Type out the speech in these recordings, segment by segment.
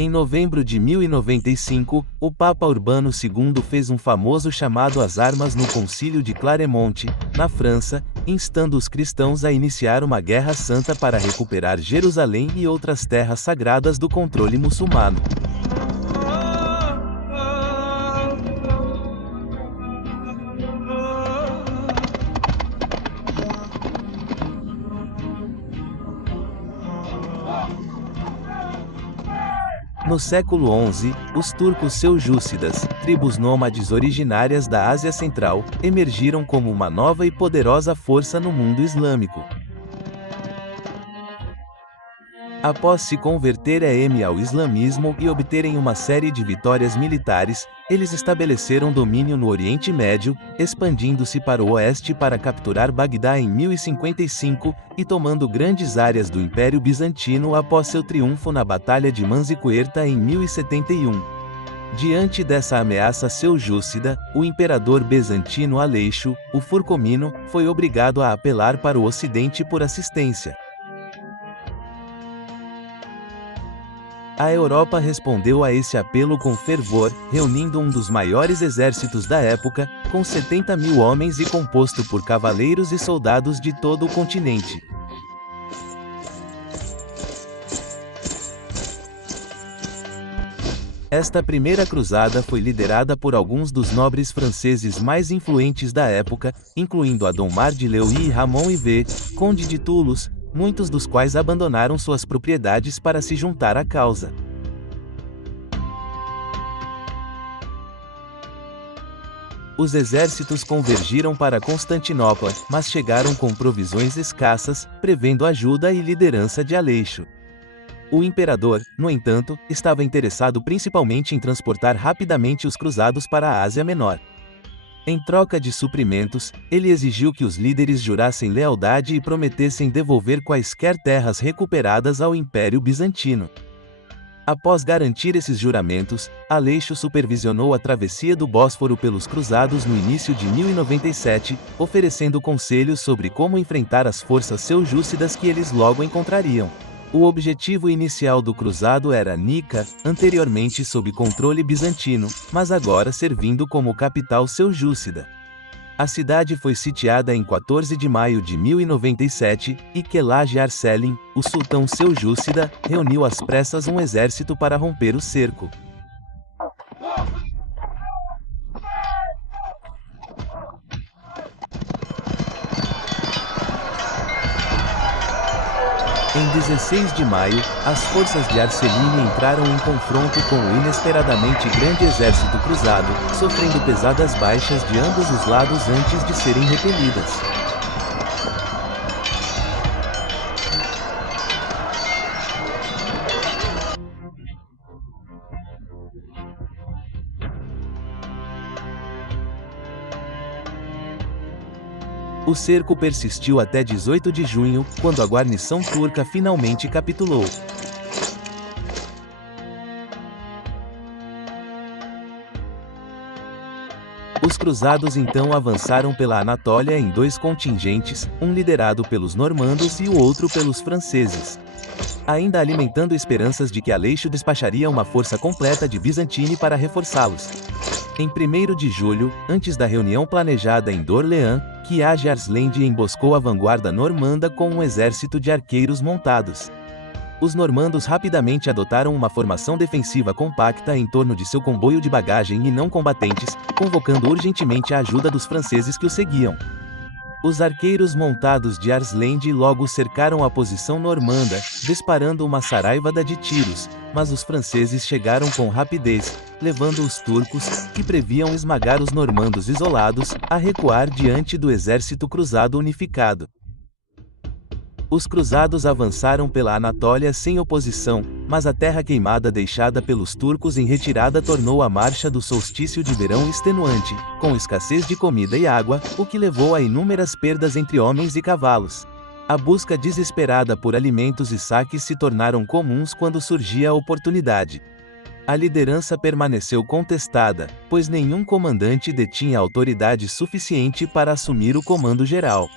Em novembro de 1095, o Papa Urbano II fez um famoso chamado às armas no Concílio de Clermont, na França, instando os cristãos a iniciar uma guerra santa para recuperar Jerusalém e outras terras sagradas do controle muçulmano. No século XI, os turcos seljúcidas, tribos nômades originárias da Ásia Central, emergiram como uma nova e poderosa força no mundo islâmico. Após se converterem ao islamismo e obterem uma série de vitórias militares, eles estabeleceram domínio no Oriente Médio, expandindo-se para o oeste para capturar Bagdá em 1055, e tomando grandes áreas do Império Bizantino após seu triunfo na Batalha de Manzicuerta em 1071. Diante dessa ameaça seljúcida, o imperador bizantino Aleixo, o Furcomino, foi obrigado a apelar para o Ocidente por assistência. A Europa respondeu a esse apelo com fervor, reunindo um dos maiores exércitos da época, com 70.000 homens e composto por cavaleiros e soldados de todo o continente. Esta primeira cruzada foi liderada por alguns dos nobres franceses mais influentes da época, incluindo Adhemar de Leuil e Ramon Ivet, conde de Toulouse, muitos dos quais abandonaram suas propriedades para se juntar à causa. Os exércitos convergiram para Constantinopla, mas chegaram com provisões escassas, prevendo ajuda e liderança de Aleixo. O imperador, no entanto, estava interessado principalmente em transportar rapidamente os cruzados para a Ásia Menor. Em troca de suprimentos, ele exigiu que os líderes jurassem lealdade e prometessem devolver quaisquer terras recuperadas ao Império Bizantino. Após garantir esses juramentos, Aleixo supervisionou a travessia do Bósforo pelos cruzados no início de 1097, oferecendo conselhos sobre como enfrentar as forças seljúcidas que eles logo encontrariam. O objetivo inicial do cruzado era Nica, anteriormente sob controle bizantino, mas agora servindo como capital seljúcida. A cidade foi sitiada em 14 de maio de 1097, e Kelage Arselim, o sultão seljúcida, reuniu às pressas um exército para romper o cerco. Em 16 de maio, as forças de Arseline entraram em confronto com o inesperadamente grande exército cruzado, sofrendo pesadas baixas de ambos os lados antes de serem repelidas. O cerco persistiu até 18 de junho, quando a guarnição turca finalmente capitulou. Os cruzados então avançaram pela Anatólia em dois contingentes, um liderado pelos normandos e o outro pelos franceses. Ainda alimentando esperanças de que Aleixo despacharia uma força completa de Bizantini para reforçá-los. Em 1º de julho, antes da reunião planejada em Dorleans, Kiage Arsland emboscou a vanguarda normanda com um exército de arqueiros montados. Os normandos rapidamente adotaram uma formação defensiva compacta em torno de seu comboio de bagagem e não combatentes, convocando urgentemente a ajuda dos franceses que o seguiam. Os arqueiros montados de Arsland logo cercaram a posição normanda, disparando uma saraivada de tiros, mas os franceses chegaram com rapidez, levando os turcos, que previam esmagar os normandos isolados, a recuar diante do exército cruzado unificado. Os cruzados avançaram pela Anatólia sem oposição, mas a terra queimada deixada pelos turcos em retirada tornou a marcha do solstício de verão extenuante, com escassez de comida e água, o que levou a inúmeras perdas entre homens e cavalos. A busca desesperada por alimentos e saques se tornaram comuns quando surgia a oportunidade. A liderança permaneceu contestada, pois nenhum comandante detinha autoridade suficiente para assumir o comando geral.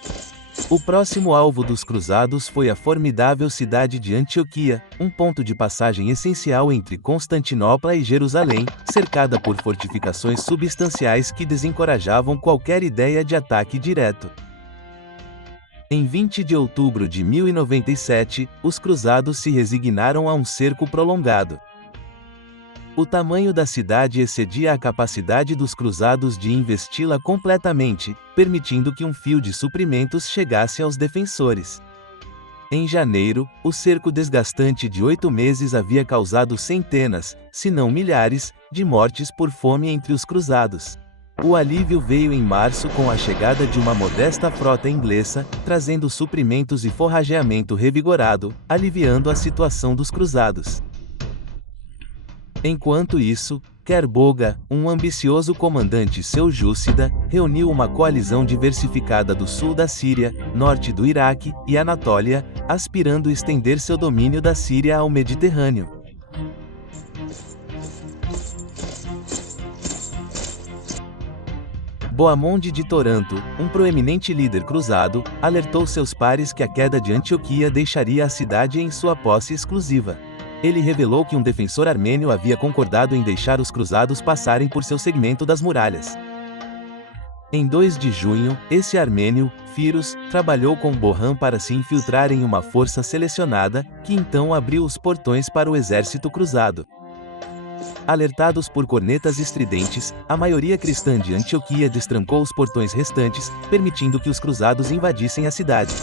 O próximo alvo dos cruzados foi a formidável cidade de Antioquia, um ponto de passagem essencial entre Constantinopla e Jerusalém, cercada por fortificações substanciais que desencorajavam qualquer ideia de ataque direto. Em 20 de outubro de 1097, os cruzados se resignaram a um cerco prolongado. O tamanho da cidade excedia a capacidade dos cruzados de investi-la completamente, permitindo que um fio de suprimentos chegasse aos defensores. Em janeiro, o cerco desgastante de 8 meses havia causado centenas, se não milhares, de mortes por fome entre os cruzados. O alívio veio em março com a chegada de uma modesta frota inglesa, trazendo suprimentos e forrageamento revigorado, aliviando a situação dos cruzados. Enquanto isso, Kerboga, um ambicioso comandante seljúcida, reuniu uma coalizão diversificada do sul da Síria, norte do Iraque e Anatólia, aspirando estender seu domínio da Síria ao Mediterrâneo. Boamonde de Toranto, um proeminente líder cruzado, alertou seus pares que a queda de Antioquia deixaria a cidade em sua posse exclusiva. Ele revelou que um defensor armênio havia concordado em deixar os cruzados passarem por seu segmento das muralhas. Em 2 de junho, esse armênio, Firos, trabalhou com Bohan para se infiltrar em uma força selecionada, que então abriu os portões para o exército cruzado. Alertados por cornetas estridentes, a maioria cristã de Antioquia destrancou os portões restantes, permitindo que os cruzados invadissem a cidade.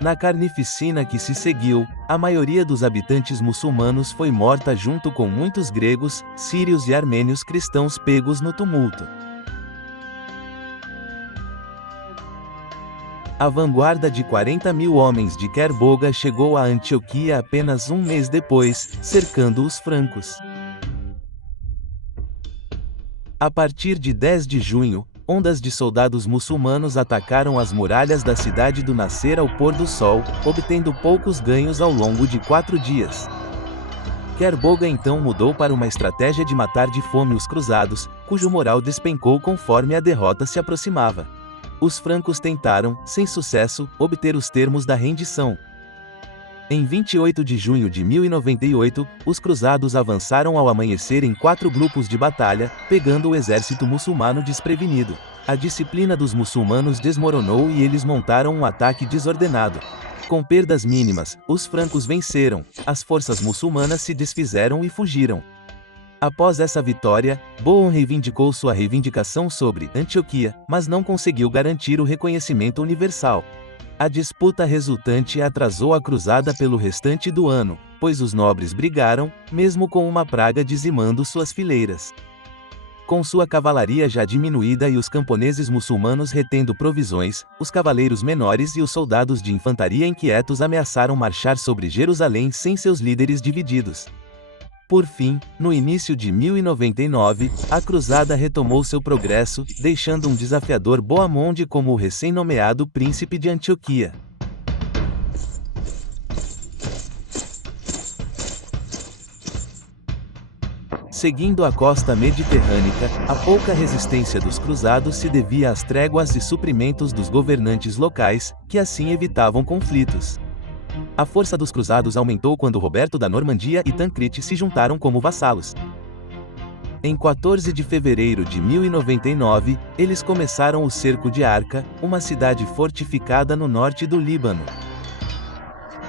Na carnificina que se seguiu, a maioria dos habitantes muçulmanos foi morta junto com muitos gregos, sírios e armênios cristãos pegos no tumulto. A vanguarda de 40.000 homens de Kerboga chegou a Antioquia apenas um mês depois, cercando os francos. A partir de 10 de junho, ondas de soldados muçulmanos atacaram as muralhas da cidade do nascer ao pôr do sol, obtendo poucos ganhos ao longo de 4 dias. Kerboga então mudou para uma estratégia de matar de fome os cruzados, cujo moral despencou conforme a derrota se aproximava. Os francos tentaram, sem sucesso, obter os termos da rendição. Em 28 de junho de 1098, os cruzados avançaram ao amanhecer em 4 grupos de batalha, pegando o exército muçulmano desprevenido. A disciplina dos muçulmanos desmoronou e eles montaram um ataque desordenado. Com perdas mínimas, os francos venceram, as forças muçulmanas se desfizeram e fugiram. Após essa vitória, Bohon reivindicou sua reivindicação sobre Antioquia, mas não conseguiu garantir o reconhecimento universal. A disputa resultante atrasou a cruzada pelo restante do ano, pois os nobres brigaram, mesmo com uma praga dizimando suas fileiras. Com sua cavalaria já diminuída e os camponeses muçulmanos retendo provisões, os cavaleiros menores e os soldados de infantaria inquietos ameaçaram marchar sobre Jerusalém sem seus líderes divididos. Por fim, no início de 1099, a cruzada retomou seu progresso, deixando um desafiador Boamonde como o recém-nomeado príncipe de Antioquia. Seguindo a costa mediterrânica, a pouca resistência dos cruzados se devia às tréguas e suprimentos dos governantes locais, que assim evitavam conflitos. A força dos cruzados aumentou quando Roberto da Normandia e Tancrete se juntaram como vassalos. Em 14 de fevereiro de 1099, eles começaram o cerco de Arca, uma cidade fortificada no norte do Líbano.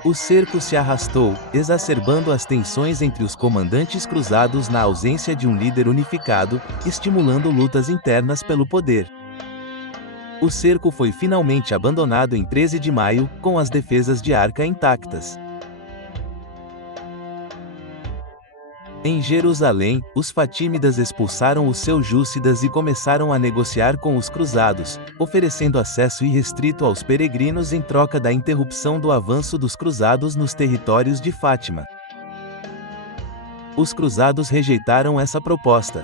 O cerco se arrastou, exacerbando as tensões entre os comandantes cruzados na ausência de um líder unificado, estimulando lutas internas pelo poder. O cerco foi finalmente abandonado em 13 de maio, com as defesas de Arca intactas. Em Jerusalém, os fatímidas expulsaram os seljúcidas e começaram a negociar com os cruzados, oferecendo acesso irrestrito aos peregrinos em troca da interrupção do avanço dos cruzados nos territórios de Fátima. Os cruzados rejeitaram essa proposta.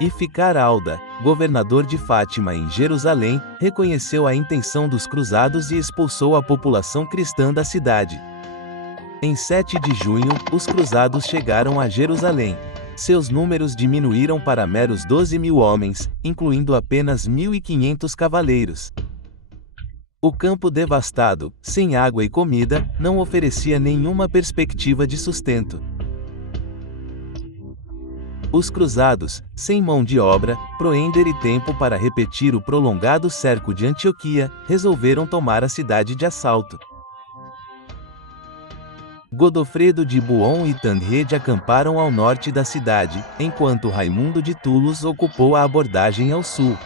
Ificar Alda, governador de Fátima em Jerusalém, reconheceu a intenção dos cruzados e expulsou a população cristã da cidade. Em 7 de junho, os cruzados chegaram a Jerusalém. seus números diminuíram para meros 12.000 homens, incluindo apenas 1.500 cavaleiros. O campo devastado, sem água e comida, não oferecia nenhuma perspectiva de sustento. Os cruzados, sem mão de obra, proender e tempo para repetir o prolongado cerco de Antioquia, resolveram tomar a cidade de assalto. Godofredo de Buon e Tancredi acamparam ao norte da cidade, enquanto Raimundo de Toulouse ocupou a abordagem ao sul.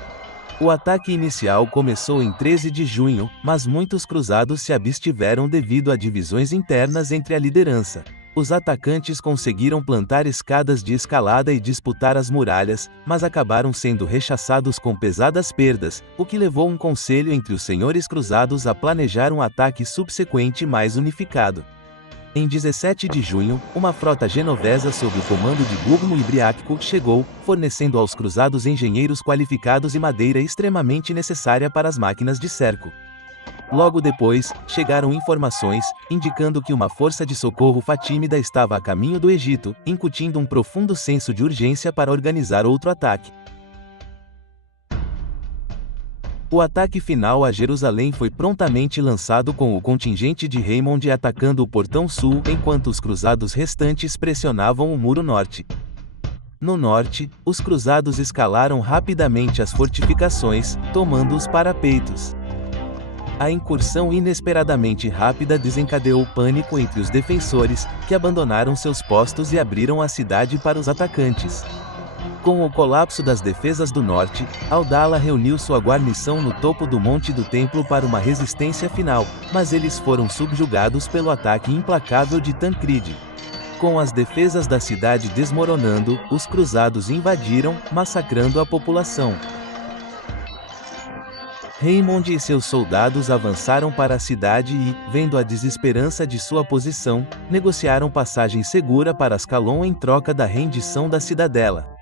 O ataque inicial começou em 13 de junho, mas muitos cruzados se abstiveram devido a divisões internas entre a liderança. Os atacantes conseguiram plantar escadas de escalada e disputar as muralhas, mas acabaram sendo rechaçados com pesadas perdas, o que levou um conselho entre os senhores cruzados a planejar um ataque subsequente mais unificado. Em 17 de junho, uma frota genovesa sob o comando de Guglielmo e Briaco chegou, fornecendo aos cruzados engenheiros qualificados e madeira extremamente necessária para as máquinas de cerco. Logo depois, chegaram informações, indicando que uma força de socorro fatímida estava a caminho do Egito, incutindo um profundo senso de urgência para organizar outro ataque. O ataque final a Jerusalém foi prontamente lançado com o contingente de Raymond atacando o portão sul enquanto os cruzados restantes pressionavam o muro norte. No norte, os cruzados escalaram rapidamente as fortificações, tomando os parapeitos. A incursão inesperadamente rápida desencadeou pânico entre os defensores, que abandonaram seus postos e abriram a cidade para os atacantes. Com o colapso das defesas do norte, Abdala reuniu sua guarnição no topo do Monte do Templo para uma resistência final, mas eles foram subjugados pelo ataque implacável de Tancredi. Com as defesas da cidade desmoronando, os cruzados invadiram, massacrando a população. Raymond e seus soldados avançaram para a cidade e, vendo a desesperança de sua posição, negociaram passagem segura para Ascalon em troca da rendição da cidadela.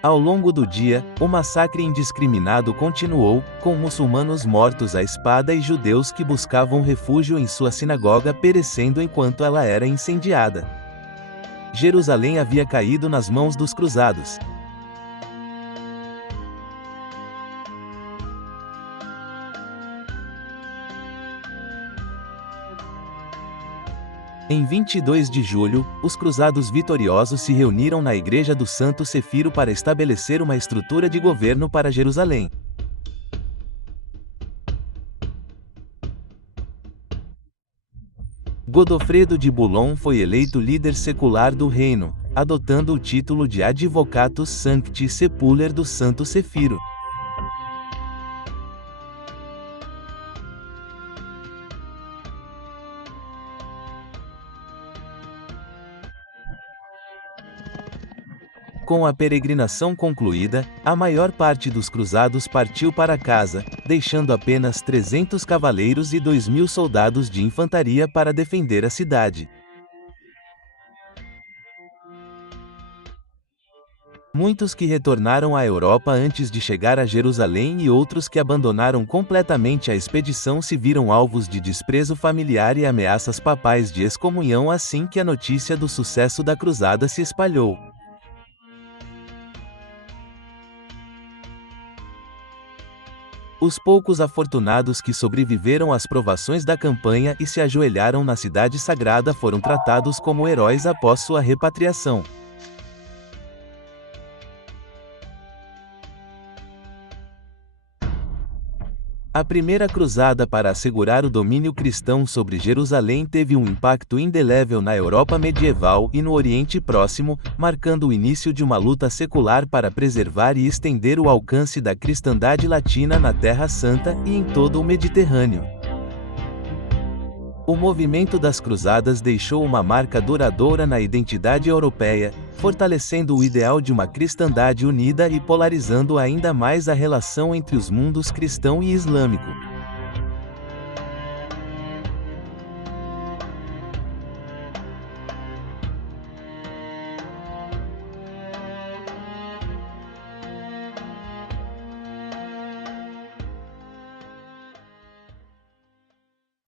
Ao longo do dia, o massacre indiscriminado continuou, com muçulmanos mortos à espada e judeus que buscavam refúgio em sua sinagoga perecendo enquanto ela era incendiada. Jerusalém havia caído nas mãos dos cruzados. Em 22 de julho, os cruzados vitoriosos se reuniram na Igreja do Santo Cefiro para estabelecer uma estrutura de governo para Jerusalém. Godofredo de Bouillon foi eleito líder secular do reino, adotando o título de Advocatus Sancti Sepuler do Santo Cefiro. Com a peregrinação concluída, a maior parte dos cruzados partiu para casa, deixando apenas 300 cavaleiros e 2.000 soldados de infantaria para defender a cidade. Muitos que retornaram à Europa antes de chegar a Jerusalém e outros que abandonaram completamente a expedição se viram alvos de desprezo familiar e ameaças papais de excomunhão assim que a notícia do sucesso da cruzada se espalhou. Os poucos afortunados que sobreviveram às provações da campanha e se ajoelharam na cidade sagrada foram tratados como heróis após sua repatriação. A primeira cruzada para assegurar o domínio cristão sobre Jerusalém teve um impacto indelével na Europa medieval e no Oriente Próximo, marcando o início de uma luta secular para preservar e estender o alcance da cristandade latina na Terra Santa e em todo o Mediterrâneo. O movimento das cruzadas deixou uma marca duradoura na identidade europeia, fortalecendo o ideal de uma cristandade unida e polarizando ainda mais a relação entre os mundos cristão e islâmico.